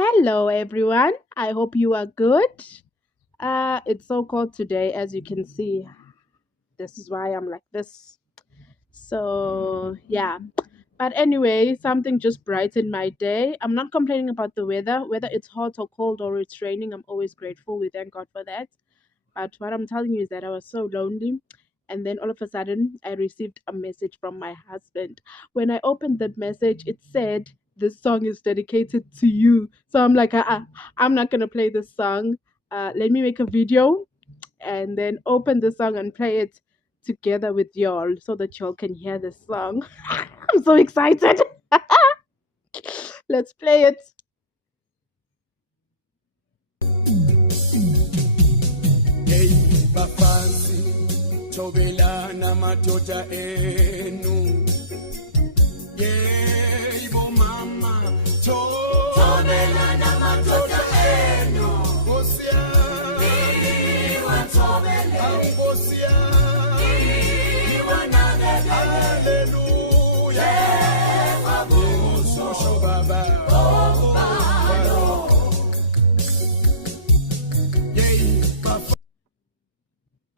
Hello, everyone. I hope you are good. It's so cold today, as you can see. This is why I'm like this. So, yeah. But anyway, something just brightened my day. I'm not complaining about the weather, whether it's hot or cold or it's raining. I'm always grateful. We thank God for that. But what I'm telling you is that I was so lonely. And then all of a sudden, I received a message from my husband. When I opened that message, it said, "This song is dedicated to you." So I'm like, I'm not going to play this song. Let me make a video and then open the song and play it together with y'all so that y'all can hear the song. I'm so excited. Let's play it. Hey bafansi thobelana madoda enu Hey bomama thobelana madoda enu Nkosia Niwa thobele Nkosia Niwa nagele Hallelujah Yewa baba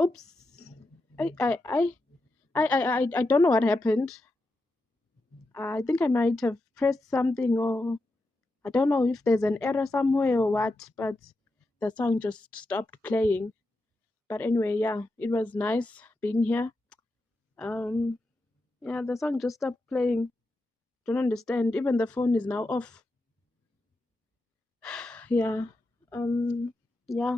Oops. I don't know what happened. I think I might have pressed something, or I don't know if there's an error somewhere or what, but the song just stopped playing. But anyway, yeah, it was nice being here. Um, yeah, the song just stopped playing. Don't understand. Even the phone is now off. Yeah. Um, yeah.